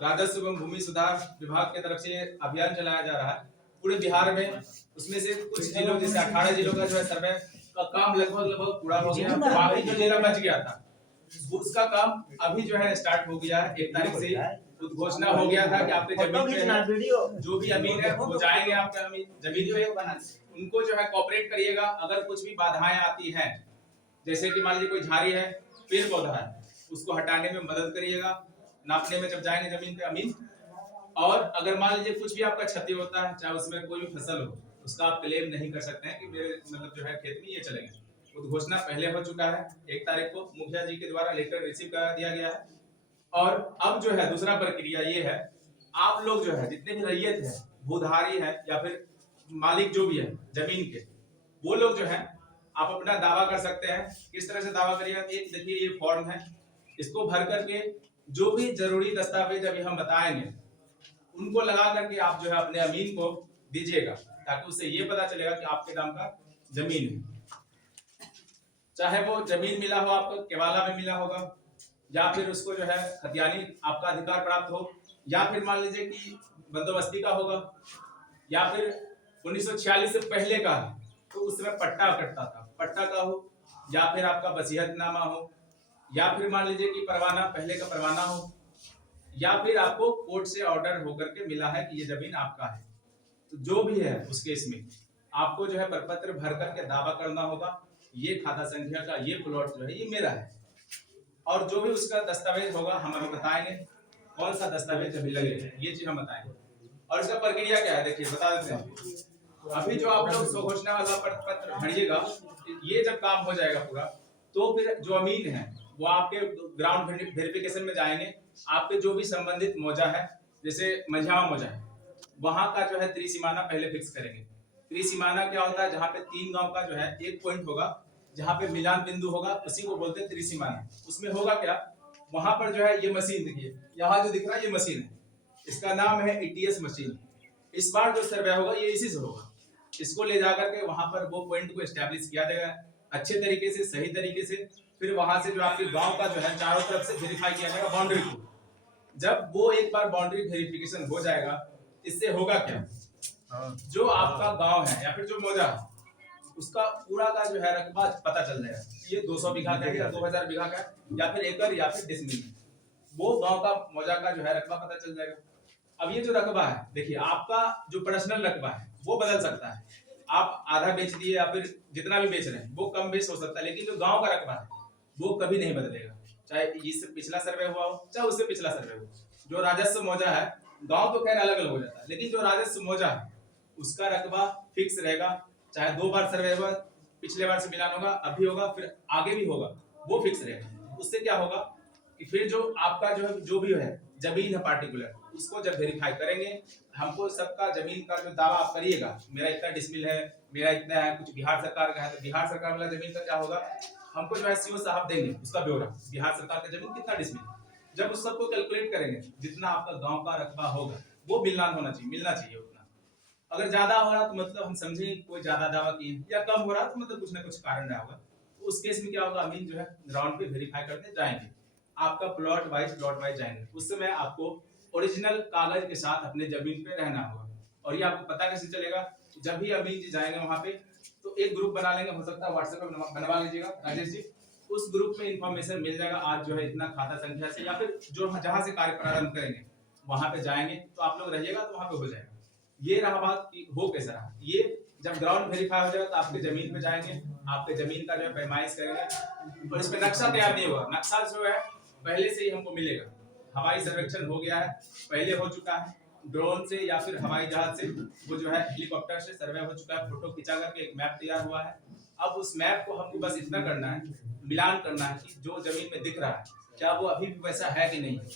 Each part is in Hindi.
राजस्व एवं भूमि सुधार विभाग की तरफ से अभियान चलाया जा रहा है पूरे बिहार में। उसमें से कुछ जिलों जैसे 18 जिलों का जो है सर्वे का काम लगभग पूरा हो गया। बाकी जो जिला बच गया था उसका काम अभी जो है स्टार्ट हो गया है। 1 तारीख से घोषणा हो गया था कि आपके जमीन पे है, जो भी अमीन है वो जाएंगे आपके जमीन पे, उनको जो है कोऑपरेट करिएगा। अगर कुछ भी बाधाएं आती हैं, जैसे कि मान लीजिए कोई झाड़ी है, पेड़ पौधा है, उसको हटाने में मदद करिएगा नापने में जब जाएंगे जमीन पे अमीन। और अगर मान लीजिए कुछ भी आपका क्षति होता है, चाहे उसमें कोई भी फसल हो, उसका आप क्लेम नहीं कर सकते हैं कि मेरे मतलब जो है खेत में ये चलेगा। उद्घोषणा पहले हो चुका है, 1 तारीख को मुखिया जी के द्वारा लेटर रिसीव करा दिया गया है। और अब जो है दूसरा प्रक्रिया ये है, आप लोग जो है जितने भी रैयत है, भूधारी है या फिर मालिक जो भी है जमीन के, वो लोग जो है आप अपना दावा कर सकते हैं। किस तरह से दावा करिएगा? एक देखिए ये फॉर्म है, इसको भर करके जो भी जरूरी दस्तावेज अभी हम बताएंगे उनको लगा करके आप जो है अपने अमीन को दीजिएगा, ताकि उससे ये पता चलेगा कि आपके नाम का जमीन है। चाहे वो जमीन मिला हो आपको केवाला में मिला होगा, या फिर उसको जो है खतियानी आपका अधिकार प्राप्त हो, या फिर मान लीजिए कि बंदोबस्ती का होगा, या फिर 1946 से पहले का है तो उस समय पट्टा कटता था, पट्टा का हो, या फिर आपका वसीयतनामा हो, या फिर मान लीजिए कि परवाना पहले का परवाना हो, या फिर आपको कोर्ट से ऑर्डर होकर के मिला है कि ये जमीन आपका है। तो जो भी है उस केस में आपको जो है प्रपत्र भर करके दावा करना होगा, ये खाता संख्या का ये प्लॉट जो है ये मेरा है। और जो भी उसका दस्तावेज होगा हम अभी बताएंगे, कौन सा दस्तावेज अभी लगेगा ये चीज हम बताएंगे। और इसका प्रक्रिया क्या है देखिए बता देते हैं। अभी जो आप लोग स्वघोषणा वाला पत्र भरिएगा, ये जब काम हो जाएगा पूरा, तो फिर जो अमीन है वो आपके ग्राउंड वेरिफिकेशन में जाएंगे। आपके जो भी संबंधित मौजा है, जैसे मंझावा मौजा है, वहां का जो है त्रिसीमाना पहले फिक्स करेंगे। त्रिसीमाना क्या होता है? जहाँ पे 3 गांव का जो है एक पॉइंट होगा, जहाँ पे मिलान बिंदु होगा, उसी को बोलते हैं त्रिसीमाना। उसमें होगा क्या? वहां पर जो है ये मशीन देखिए, यहाँ जो दिख रहा है ये मशीन है, इसका नाम है ETS मशीन। इस बार जो सर्वे होगा ये इसी से होगा। इसको ले जाकर के वहां पर वो पॉइंट को एस्टेब्लिश किया जाएगा अच्छे तरीके से, सही तरीके से। फिर वहां से जो आपके गांव का जो है चारों तरफ से वेरीफाई किया जाएगा बाउंड्री को। जब वो एक बार बाउंड्री वेरिफिकेशन हो जाएगा, इससे होगा क्या? जो आपका गांव है या फिर जो मौजा है उसका पूरा का जो है रकबा पता चल जाएगा, ये 200 बीघा का है या 2000 बीघा का है या फिर एकड़ या फिर डिसमिल, वो गांव का मौजा का जो है रकबा पता चल जाएगा। अब ये जो रकबा है देखिए, आपका जो पर्सनल रकबा है वो बदल सकता है, आप आधा बेच दिए या फिर जितना भी बेच रहे हैं वो कम बेच हो सकता है, लेकिन जो गांव का रकबा है वो कभी नहीं बदलेगा, चाहे इससे पिछला सर्वे हुआ हो चाहे उससे पिछला सर्वे हो। जो राजस्व मौजा है, गांव तो खैर अलग अलग हो जाता है, लेकिन जो राजस्व मौजा है उसका रकबा फिक्स रहेगा। चाहे 2 बार सर्वे हुआ, पिछले बार से मिलान होगा, अभी होगा, फिर आगे भी होगा, वो फिक्स रहेगा। उससे क्या होगा कि फिर जो आपका जो है जो भी है जमीन है पार्टिकुलर, उसको जब वेरीफाई करेंगे, हमको सबका जमीन का जो दावा आप करिएगा, मेरा इतना डिसमिल है, मेरा इतना है, कुछ बिहार सरकार का है तो बिहार सरकार वाला जमीन का क्या होगा, हमको जो है सीओ साहब देंगे उसका ब्यौरा, बिहार सरकार का जमीन कितना डिसमिल। जब उस सबको कैलकुलेट करेंगे, जितना आपका गांव का रकबा होगा वो मिलान होना चाहिए, मिलना चाहिए उतना। अगर ज्यादा हो रहा तो मतलब हम समझेंगे कोई ज्यादा दावा किए, या कम हो रहा तो मतलब कुछ ना कुछ कारण रहा होगा। तो उस केस में क्या होगा, अमीन जो है ग्राउंड पे वेरीफाई करने जाएंगे, आपका प्लॉट वाइज जाएंगे। उस समय आपको ओरिजिनल कागज के साथ अपने जमीन पे रहना होगा। और ये आपको पता कैसे चलेगा? जब भी अमीन जी जाएंगे वहां पे तो एक ग्रुप बना लेंगे, हो सकता है व्हाट्सएप पे बनवा लीजिएगा राजेश जी, उस ग्रुप में इंफॉर्मेशन मिल जाएगा आज जो है इतना खाता संख्या से, या फिर जो जहां से कार्य प्रारंभ करेंगे वहां पे जाएंगे तो आप लोग रहिएगा तो वहां पे हो जाएगा। ये रहा बात कि हो कैसा रहा। ये जब ग्राउंड वेरीफाई हो जाएगा तो आपके जमीन पे जाएंगे, आपके जमीन का जो है पैमाइश करेंगे, और इस पे नक्शा तैयार नहीं हुआ, नक्शा जो है पहले से ही हमको मिलेगा। हवाई सर्वेक्षण हो गया है, पहले हो चुका है, ड्रोन से या फिर हवाई जहाज से, वो जो है हेलीकॉप्टर से सर्वे हो चुका है, फोटो खिंचा करके एक मैप तैयार हुआ है। अब उस मैप को हमको बस इतना करना है, मिलान करना है कि जो जमीन में दिख रहा है क्या वो अभी भी वैसा है कि नहीं है।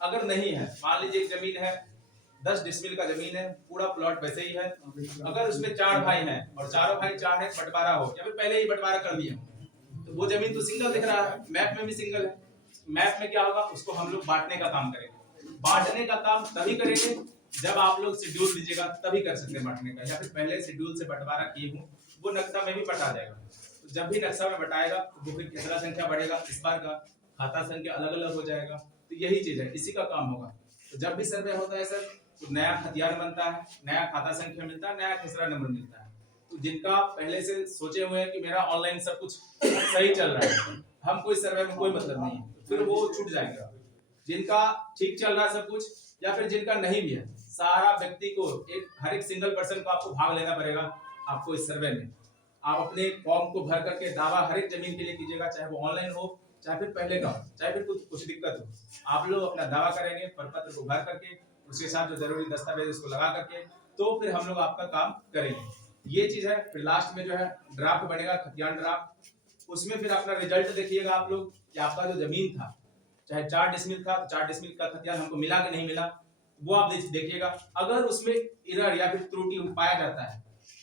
अगर नहीं है, मान लीजिए एक जमीन है 10 डिसमिल का जमीन है, पूरा प्लॉट वैसे ही है, अगर उसमें 4 भाई हैं और चारों भाई चाह है बंटवारा हो या फिर पहले ही बंटवारा कर दिया, तो वो जमीन तो सिंगल दिख रहा है, मैप में भी सिंगल है। मैप में क्या होगा, उसको हम लोग बांटने का काम करेंगे। बांटने का काम तभी करेंगे जब आप लोग शेड्यूल दीजिएगा, तभी कर सकते हैं बांटने का, या फिर पहले शेड्यूल से बंटवारा किए हूँ वो नक्शा में भी बटा जाएगा। तो जब भी नक्शा में बटाएगा तो वो फिर खेसरा संख्या बढ़ेगा, इस बार का खाता संख्या अलग अलग हो जाएगा। तो यही चीज है, इसी का काम होगा। तो जब भी सर्वे होता है सर, तो नया खतियान बनता है, नया खाता संख्या मिलता है, नया खसरा नंबर मिलता है। तो जिनका पहले से सोचे हुए हैं कि मेरा ऑनलाइन सब कुछ सही चल रहा है, हम कोई सर्वे में कोई मतलब नहीं है, फिर वो छूट जाएगा। जिनका ठीक चल रहा है सब कुछ, या फिर जिनका नहीं भी है, सारा व्यक्ति को हर एक सिंगल पर्सन को आपको भाग लेना पड़ेगा आपको इस सर्वे में। आप अपने फॉर्म को भर करके दावा हर एक जमीन के लिए कीजिएगा, चाहे वो ऑनलाइन हो, चाहे फिर पहले का हो, चाहे फिर कुछ दिक्कत हो। आप लोग अपना दावा करेंगे प्रपत्र को भर करके, उसके साथ जो जरूरी दस्तावेज उसको लगा करके, तो फिर हम लोग आपका काम करेंगे। ये चीज है। फिर लास्ट में जो है ड्राफ्ट बनेगा, खतियान ड्राफ्ट। उसमें फिर अपना रिजल्ट देखिएगा आप लोग कि आपका जो जमीन था, चाहे 4 डिसमिल था, 4 डिसमिल का खतियान हमको मिला कि नहीं मिला, वो आप देखिएगा। अगर उसमें एरर या फिर त्रुटि पाया जाता है,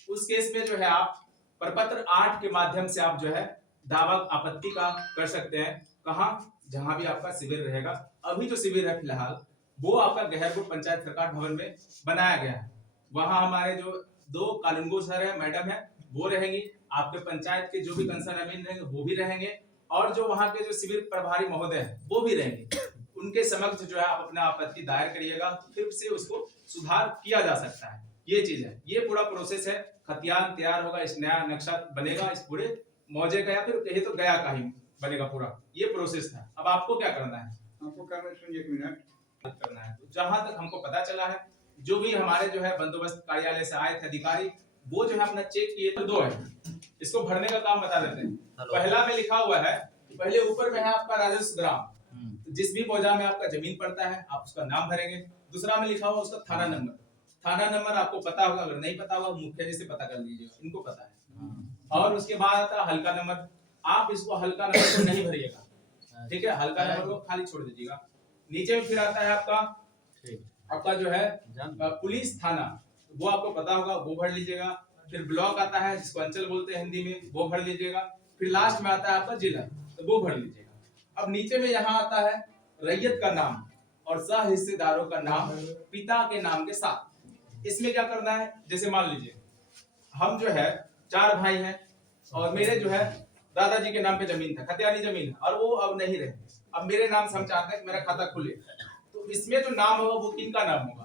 उस केस में जो है आप प्रपत्र 8 के माध्यम से आप जो है दावा आपत्ति का कर सकते हैं। कहां? जहां भी आपका शिविर रहेगा। अभी जो शिविर है फिलहाल, वो आपका गहरपुर पंचायत सरकार भवन में बनाया गया है। वहां हमारे जो 2 कानूनगो सर है, मैडम है, वो रहेंगी। आपके पंचायत के जो भी कंसर्न अमीन रहेंगे वो भी रहेंगे, और जो वहां के जो शिविर प्रभारी महोदय है वो भी रहेंगे। उनके समक्ष जो है आप अपना आपत्ति दायर करिएगा, फिर से उसको सुधार किया जा सकता है। ये चीज है, ये पूरा प्रोसेस है। खतियान तैयार होगा, इस नया नक्शा बनेगा, इस पूरे मौजे का या फिर कहिए तो गया का ही बनेगा पूरा। ये प्रोसेस था। अब आपको क्या करना है? आपको करना है, सुनिए 1 मिनट करना है। तो जहां तक हमको पता चला है, जो भी हमारे जो है बंदोबस्त कार्यालय से आए थे अधिकारी, वो जो है अपना चेक किए तो 2 है। इसको भरने का काम बता देते हैं। पहला में लिखा हुआ है, पहले ऊपर में है आपका राजस्व ग्राम, जिस भी मौजा में आपका जमीन पड़ता है आप उसका नाम भरेंगे। दूसरा में लिखा हुआ उसका थाना नंबर। थाना नंबर आपको पता होगा, अगर नहीं पता होगा मुखिया जी से पता कर लीजिएगा, इनको पता है। और उसके बाद आता है हल्का नंबर। आप इसको हल्का नंबर को नहीं भरिएगा, ठीक है, हल्का नंबर को खाली छोड़ दीजिएगा। नीचे में फिर आता है आपका जो है पुलिस थाना, वो आपको पता होगा, वो भर लीजिएगा। फिर ब्लॉक आता है, जिसको अंचल बोलते हैं हिंदी में, वो भर लीजिएगा। फिर लास्ट में आता है आपका जिला, तो वो भर लीजिएगा। अब नीचे में यहाँ आता है रैयत का नाम और सह हिस्सेदारों का नाम पिता के नाम के साथ। इसमें क्या करना है, जैसे मान लीजिए हम जो है 4 भाई हैं, और मेरे जो है दादाजी के नाम पे जमीन था, खतियानी जमीन है, और वो अब नहीं रहे। अब मेरे नाम से हम चाहते हैं कि मेरा खाता खुले, तो इसमें जो नाम होगा वो किनका नाम होगा?